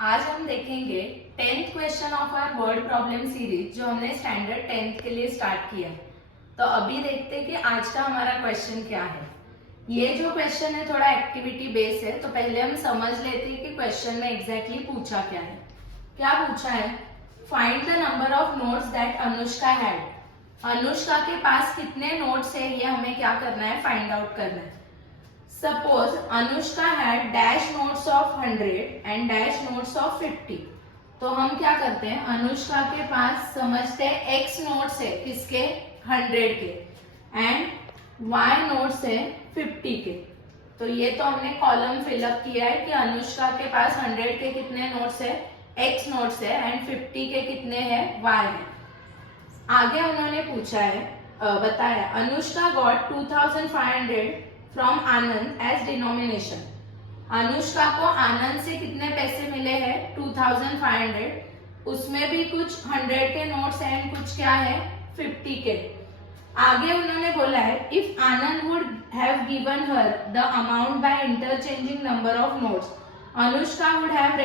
आज हम देखेंगे 10th question of our word problem series जो हमने स्टैंडर्ड 10th के लिए स्टार्ट किया। तो अभी देखते हैं कि आज का हमारा क्वेश्चन क्या है। ये जो क्वेश्चन है थोड़ा एक्टिविटी बेस है, तो पहले हम समझ लेते हैं कि क्वेश्चन में एग्जैक्टली पूछा क्या है। क्या पूछा है? Find the number of notes that Anushka had. Anushka के पास कितने नोट्स है ये हमें क्या करना है, फाइंड आउट करना है। Suppose Anushka had dash notes of 100 and dash notes of 50। तो हम क्या करते हैं, अनुष्का के पास समझते हैं x नोट्स है किसके, 100 के, एंड y नोट्स है 50 के। तो ये तो हमने कॉलम फिलअप किया है कि अनुष्का के पास 100 के कितने नोट्स है, x नोट्स है, एंड 50 के कितने हैं, y है। आगे उन्होंने पूछा है, बताया Anushka got 2500 from Anand as denomination. Anushka को आनंद से कितने पैसे मिले हैं, 2500। उसमें भी कुछ 100 के नोट्स हैं एंड कुछ क्या है, 50 के। आगे उन्होंने बोला है if Anand would have given her the amount by interchanging number of notes, Anushka would have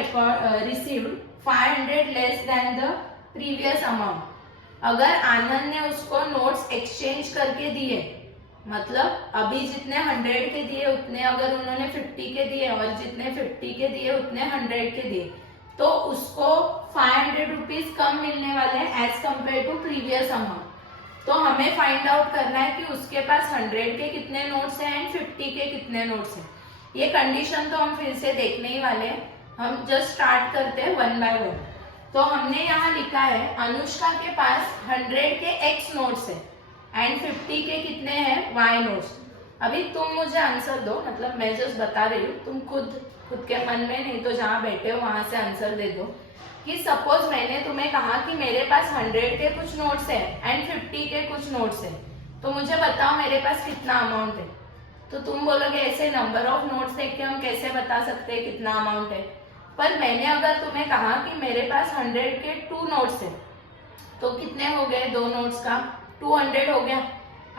received 500 less than the previous amount. अगर आनंद ने उसको नोट्स एक्सचेंज करके दिए, मतलब अभी जितने 100 के दिए उतने अगर उन्होंने 50 के दिए और जितने 50 के दिए उतने 100 के दिए, तो उसको 500 रुपीज कम मिलने वाले हैं as compare to previous amount. तो हमें फाइंड आउट करना है कि उसके पास 100 के कितने नोट्स हैं एंड 50 के कितने नोट्स हैं। ये कंडीशन तो हम फिर से देखने ही वाले हैं, हम जस्ट स्टार्ट करते हैं वन बाय वन। तो हमने यहाँ लिखा है अनुष्का के पास 100 के x नोट्स है एंड 50 के कितने हैं, y नोट्स। अभी तुम मुझे आंसर दो, मतलब मैं जस्ट बता रही हूँ, तुम खुद के मन में नहीं तो जहाँ बैठे हो वहां से आंसर दे दो कि सपोज मैंने तुम्हें कहा कि मेरे पास 100 के कुछ नोट्स है एंड 50 के कुछ नोट्स है, तो मुझे बताओ मेरे पास कितना अमाउंट है। तो तुम बोलोगे ऐसे नंबर ऑफ नोट्स देख के हम कैसे बता सकते हैं कितना अमाउंट है। पर मैंने अगर तुम्हें कहा कि मेरे पास 100 के 2 नोट्स है, तो कितने हो गए, 2 नोट्स का 200 हो गया,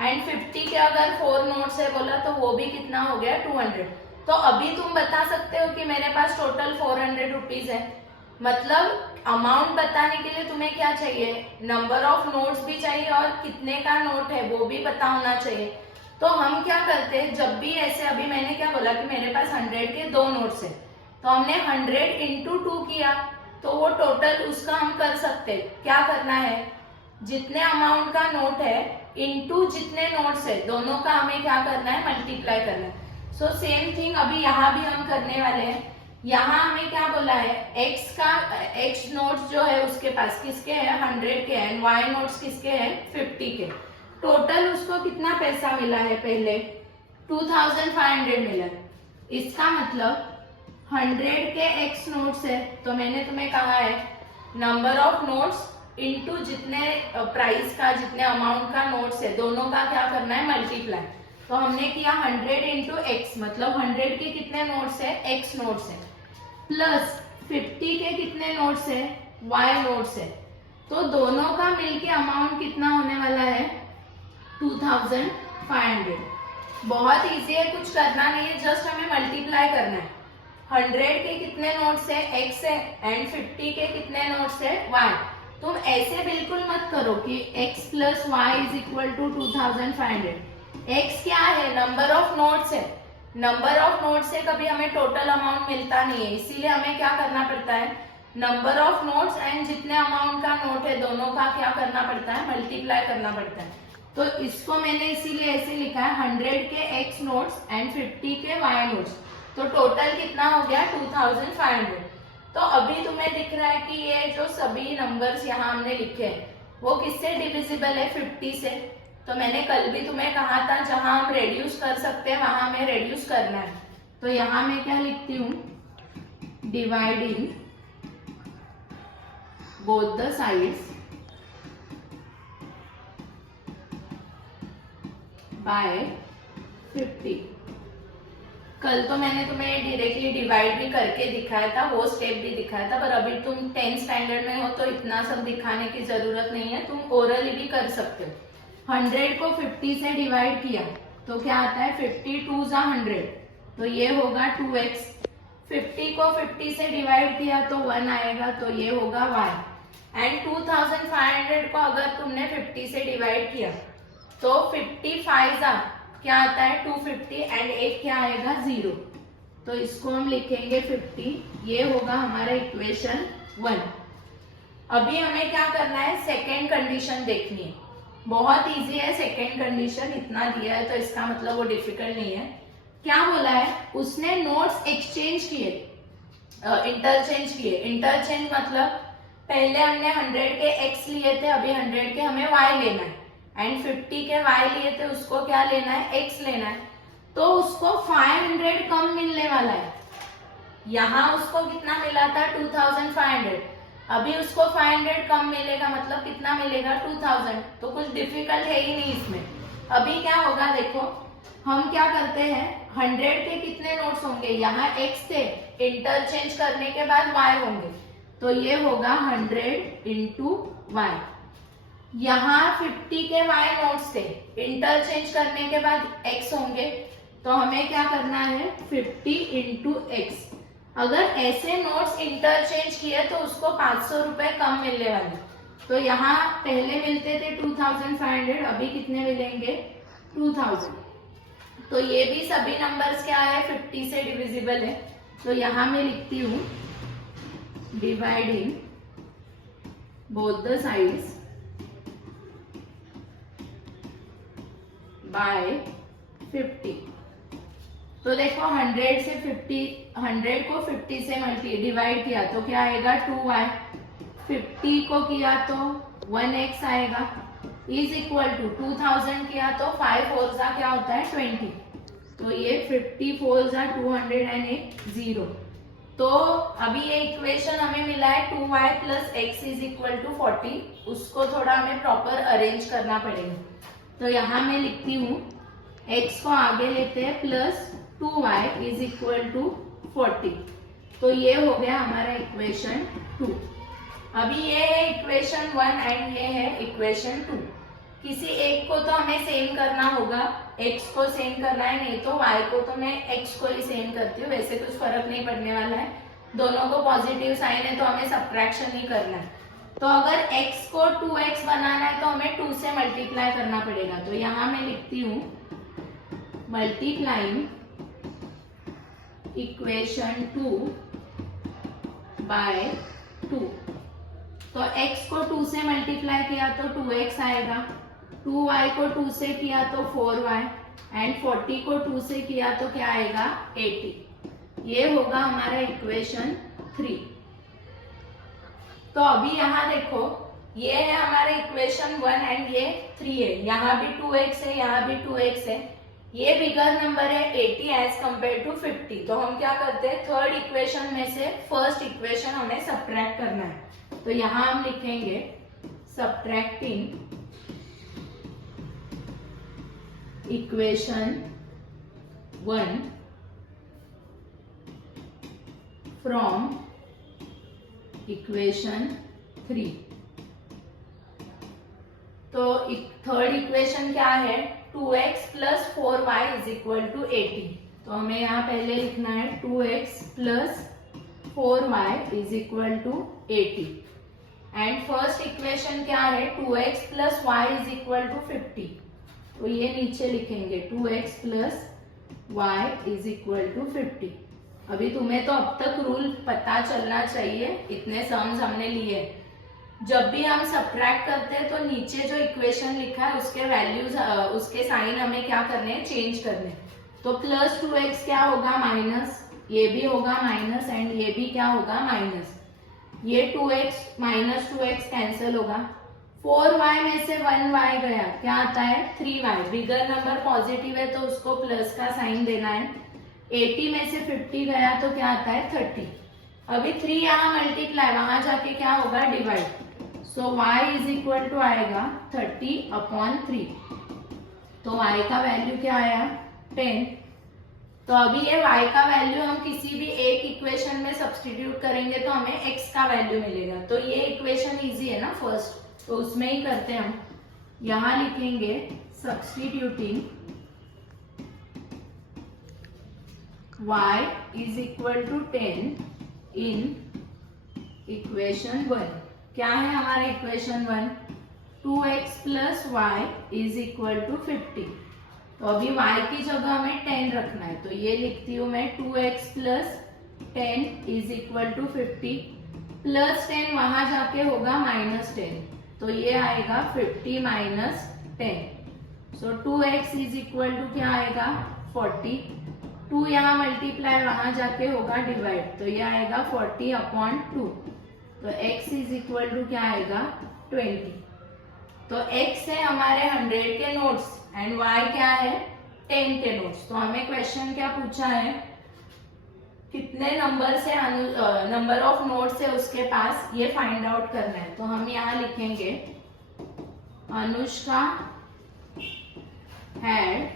एंड 50 के अगर 4 नोट्स है बोला तो वो भी कितना हो गया, 200। तो अभी तुम बता सकते हो कि मेरे पास टोटल 400 रुपीज है। मतलब अमाउंट बताने के लिए तुम्हें क्या चाहिए, नंबर ऑफ नोट्स भी चाहिए और कितने का नोट है वो भी पता होना चाहिए। तो हम क्या करते हैं, जब भी ऐसे, अभी मैंने क्या बोला कि मेरे पास 100 के 2 नोट्स है, तो हमने 100 इंटू 2 किया, तो वो टोटल उसका हम कर सकते हैं। क्या करना है, जितने अमाउंट का नोट है इनटू जितने नोट्स है दोनों का हमें क्या करना है, मल्टीप्लाई करना है। सो सेम थिंग अभी यहाँ भी हम करने वाले हैं। यहाँ हमें क्या बोला है, x नोट्स जो है उसके पास किसके हैं, 100 के, एंड y नोट्स किसके हैं, 50 के। टोटल उसको कितना पैसा मिला है, पहले 2500 मिला। इसका मतलब 100 के x नोट्स है, तो मैंने तुम्हें कहा है नंबर ऑफ नोट्स इनटू जितने प्राइस का, जितने अमाउंट का नोट्स है दोनों का क्या करना है, मल्टीप्लाई। तो हमने किया 100 इंटू एक्स, मतलब 100 के कितने नोट्स है, x नोट्स है, प्लस 50 के कितने नोट्स है, y नोट्स है। तो दोनों का मिलके अमाउंट कितना होने वाला है, 2500। बहुत इजी है, कुछ करना नहीं है, जस्ट हमें मल्टीप्लाई करना है। 100 के कितने नोट्स है, x है, एंड 50 के कितने नोट्स है, y। तुम ऐसे बिल्कुल मत करो कि x plus y is equal to 2500। x क्या है, नंबर ऑफ नोट्स है, नंबर ऑफ नोट्स से कभी हमें टोटल अमाउंट मिलता नहीं है, इसीलिए हमें क्या करना पड़ता है, नंबर ऑफ नोट्स एंड जितने अमाउंट का नोट है दोनों का क्या करना पड़ता है, मल्टीप्लाई करना पड़ता है। तो इसको मैंने इसीलिए ऐसे लिखा है 100 के x नोट्स एंड 50 के y नोट्स। तो टोटल कितना हो गया, 2500। तो अभी तुम्हें दिख रहा है कि ये जो सभी नंबर्स यहाँ हमने लिखे हैं वो किससे डिविजिबल है, 50 से। तो मैंने कल भी तुम्हें कहा था जहां हम रेड्यूस कर सकते हैं वहां हमें रेड्यूस करना है। तो यहाँ मैं क्या लिखती हूँ, dividing both the sides by 50। कल तो मैंने तुम्हें डायरेक्टली डिवाइड भी करके दिखाया था, वो स्टेप भी दिखाया था, पर अभी तुम 10th स्टैंडर्ड में हो तो इतना सब दिखाने की जरूरत नहीं है, तुम ओरली भी कर सकते हो। 100 को 50 से डिवाइड किया तो क्या आता है, 50 2 100, तो ये होगा 2x। 50 को 50 से डिवाइड किया तो 1 आएगा, तो ये होगा y। एंड 2500 को अगर तुमने 50 से डिवाइड किया तो 55 क्या आता है 250 एंड एक क्या आएगा 0, तो इसको हम लिखेंगे 50। ये होगा हमारा इक्वेशन 1। अभी हमें क्या करना है, सेकेंड कंडीशन देखनी है। बहुत इजी है सेकेंड कंडीशन, इतना दिया है तो इसका मतलब वो डिफिकल्ट नहीं है। क्या बोला है, उसने नोट्स एक्सचेंज किए, इंटरचेंज किए। इंटरचेंज मतलब पहले हमने 100 के x लिए थे, अभी 100 के हमें y लेना है, एंड 50 के y लिए थे, उसको क्या लेना है x लेना है, तो उसको 500 कम मिलने वाला है। यहाँ उसको कितना मिला था 2500, अभी उसको 500 कम मिलेगा, मतलब कितना मिलेगा 2000। तो कुछ डिफिकल्ट है ही नहीं इसमें। अभी क्या होगा देखो, हम क्या करते हैं 100 के कितने नोट्स होंगे, यहाँ x थे, इंटरचेंज करने के बाद y होंगे, तो ये होगा 100 इंटू y। यहाँ 50 के y नोट्स थे, इंटरचेंज करने के बाद x होंगे, तो हमें क्या करना है 50 इंटू x। अगर ऐसे नोट्स इंटरचेंज किए तो उसको 500 रुपए कम मिलने वाले। तो यहाँ पहले मिलते थे 2500, अभी कितने मिलेंगे 2000। तो ये भी सभी नंबर्स क्या है 50 से डिविजिबल है, तो यहाँ मैं लिखती हूँ dividing both the sides by 50। तो देखो 100 से 50, 100 को 50 से डिवाइड किया तो क्या आएगा 2y, 50 को किया तो 1x आएगा, इज इक्वल टू 2000 किया तो 5 4 क्या होता है 20, तो ये 50 4 208 0। तो अभी ये इक्वेशन हमें मिला है 2y plus x is equal to 40, उसको थोड़ा हमें प्रॉपर अरेंज करना पड़ेगा। तो यहाँ मैं लिखती हूँ x को आगे लेते हैं plus 2y is equal to 40, तो ये हो गया हमारा इक्वेशन 2। अभी ये है इक्वेशन 1 एंड ये है इक्वेशन 2। किसी एक को तो हमें सेम करना होगा, x को सेम करना है, नहीं तो y को तो मैं x को ही सेम करती हूँ, वैसे कुछ फर्क नहीं पड़ने वाला है, दोनों को पॉजिटिव साइन है तो हमें सब्ट्रैक्शन नहीं करना है। तो अगर x को 2x बनाना है तो हमें 2 से मल्टीप्लाई करना पड़ेगा, तो यहाँ मैं लिखती हूँ मल्टीप्लाइंग इक्वेशन 2 बाय 2। तो x को 2 से मल्टीप्लाई किया तो 2x आएगा, 2y को 2 से किया तो 4y, एंड 40 को 2 से किया तो क्या आएगा 80। ये होगा हमारा इक्वेशन 3। तो अभी यहाँ देखो ये है हमारा इक्वेशन 1 एंड ये 3 है, यहाँ भी 2x है, यहाँ भी 2x है, ये बिगर नंबर है 80 एज कम्पेयर टू 50। तो हम क्या करते हैं थर्ड इक्वेशन में से फर्स्ट इक्वेशन हमें सब्ट्रैक्ट करना है, तो यहाँ हम लिखेंगे सब्ट्रैक्टिंग इक्वेशन 1 फ्रॉम इक्वेशन 3। तो थर्ड इक्वेशन क्या है 2x plus 4y is equal to 80। तो हमें यहाँ पहले लिखना है 2x plus 4y is equal to 80, and first equation क्या है 2x plus y is equal to 50। तो ये नीचे लिखेंगे 2x plus y is equal to 50। अभी तुम्हें तो अब तक रूल पता चलना चाहिए, इतने सम्स हमने लिए। जब भी हम सब्ट्रैक्ट करते हैं तो नीचे जो इक्वेशन लिखा है उसके वैल्यूज उसके साइन हमें क्या करने हैं चेंज करने। तो प्लस 2x क्या होगा माइनस, ये भी होगा माइनस, एंड ये भी क्या होगा माइनस, ये 2x माइनस 2x कैंसिल होगा, 4y में से 1y गया, क्या आता है 3y, बिगर नंबर पॉजिटिव है तो उसको प्लस का साइन देना है, 80 में से 50 गया तो क्या आता है 30। अभी 3 यहाँ मल्टीप्लाई, वहां जाके क्या होगा divide, so y is equal to आएगा 30/3। तो y का वैल्यू क्या आया 10। तो अभी ये y का वैल्यू हम किसी भी एक इक्वेशन में सब्स्टिट्यूट करेंगे तो हमें x का वैल्यू मिलेगा। तो ये इक्वेशन इजी है ना फर्स्ट, तो उसमें ही करते हैं हम। यहां लिखेंगे substituting y is equal to 10 in equation 1। क्या है हमारा equation 1? 2x plus y is equal to 50। तो अभी y की जगह हमें 10 रखना है, तो ये लिखती हूँ मैं 2x plus 10 is equal to 50 plus 10 वहां जाके होगा -10, तो ये आएगा 50 माइनस 10। सो 2x इज इक्वल टू क्या आएगा 40। 2 यहाँ मल्टीप्लाई वहां जाके होगा डिवाइड, तो ये आएगा 40/2। तो x इज इक्वल टू क्या आएगा 20। तो x है हमारे 100 के नोट्स एंड y क्या है 10 के नोट्स। तो हमें क्वेश्चन क्या पूछा है, कितने नंबर से नंबर ऑफ नोट्स है उसके पास, ये फाइंड आउट करना है। तो हम यहाँ लिखेंगे Anushka had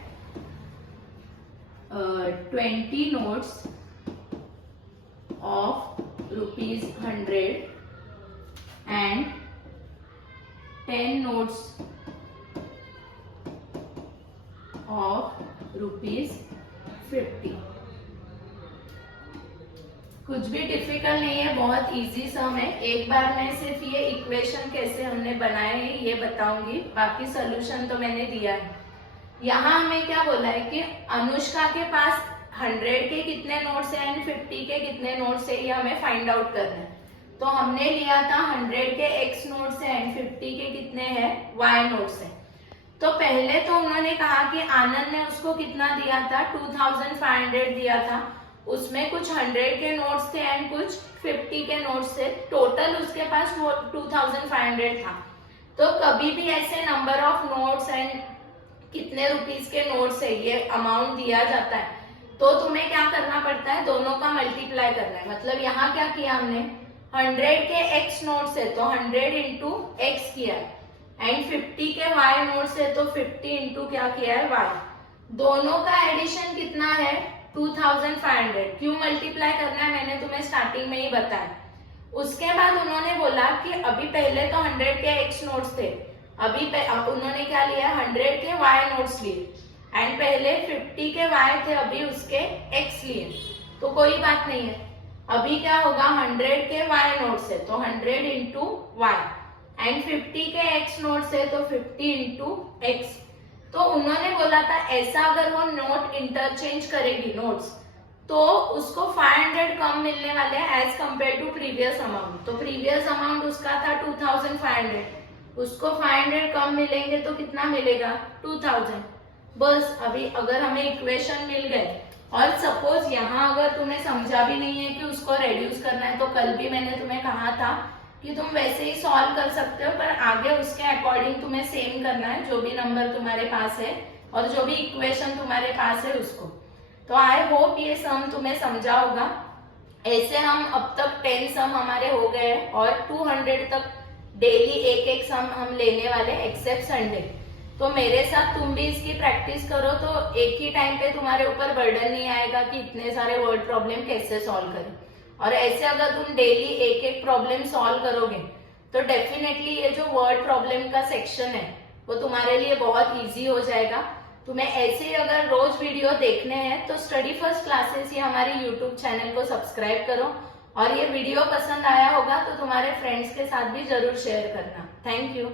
20 notes of ₹100 and 10 notes of ₹50। कुछ भी डिफिकल्ट नहीं है, बहुत इजी सम है। एक बार मैं सिर्फ ये इक्वेशन कैसे हमने बनाए हैं ये बताऊंगी, बाकी सोल्यूशन तो मैंने दिया है। यहाँ हमें क्या बोला है कि अनुष्का के पास 100 के कितने नोट्स हैं एंड 50 के कितने नोट्स है, ये हमें फाइंड आउट करना है। तो हमने लिया था 100 के x नोट्स है एंड 50 के कितने हैं y नोट्स है। तो पहले तो उन्होंने कहा कि आनंद ने उसको कितना दिया था 2500 दिया था, उसमें कुछ 100 के नोट्स थे एंड कुछ 50 के नोट्स थे, टोटल उसके पास 2500 था। तो कभी भी ऐसे नंबर ऑफ नोट्स एंड कितने रुपीस के नोट्स है ये अमाउंट दिया जाता है, तो तुम्हें क्या करना पड़ता है, दोनों का मल्टीप्लाई करना है। मतलब यहाँ क्या किया हमने, 100 के x नोट्स है तो 100 इंटू एक्स किया है एंड 50 के y नोट्स है तो 50 इंटू क्या किया है y। दोनों का एडिशन कितना है 2500। क्यों मल्टीप्लाई करना है मैंने तुम्हें स्टार्टिंग में ही बताया। उसके बाद उन्होंने बोला कि अभी पहले तो 100 के x नोट्स थे, अभी उन्होंने क्या लिया 100 के y नोट्स लिए एंड पहले 50 के y थे, अभी उसके x लिए। तो कोई बात नहीं है, अभी क्या होगा 100 के y नोट्स है तो 100 इंटू y एंड 50 के x नोट्स है तो 50 इंटू एक्स। तो उन्होंने बोला था ऐसा अगर वो नोट इंटरचेंज करेगी नोट्स तो उसको 500 कम मिलने वाले हैं as compare to previous amount. तो प्रीवियस अमाउंट उसका था 2500, उसको 500 कम मिलेंगे तो कितना मिलेगा 2000। बस अभी अगर हमें इक्वेशन मिल गए और सपोज यहाँ अगर तुम्हें समझा भी नहीं है कि उसको रेड्यूस करना है, तो कल भी मैंने तुम्हें कहा था कि तुम वैसे ही सॉल्व कर सकते हो, पर आगे उसके अकॉर्डिंग तुम्हें सेम करना है जो भी नंबर तुम्हारे पास है और जो भी इक्वेशन तुम्हारे पास है उसको। तो आई होप ये सम तुम्हें समझा होगा। ऐसे हम अब तक 10 सम हमारे हो गए और 200 तक डेली एक एक सम हम लेने वाले एक्सेप्ट संडे। तो मेरे साथ तुम भी इसकी प्रैक्टिस करो तो एक ही टाइम पे तुम्हारे ऊपर बर्डन नहीं आएगा कि इतने सारे वर्ड प्रॉब्लम कैसे सॉल्व करें। और ऐसे अगर तुम डेली एक एक प्रॉब्लम सॉल्व करोगे तो डेफिनेटली ये जो वर्ड प्रॉब्लम का सेक्शन है वो तुम्हारे लिए बहुत इजी हो जाएगा। तुम्हें ऐसे ही अगर रोज वीडियो देखने हैं तो स्टडी फर्स्ट क्लासेस ये हमारे यूट्यूब चैनल को सब्सक्राइब करो, और ये वीडियो पसंद आया होगा तो तुम्हारे फ्रेंड्स के साथ भी जरूर शेयर करना। Thank you.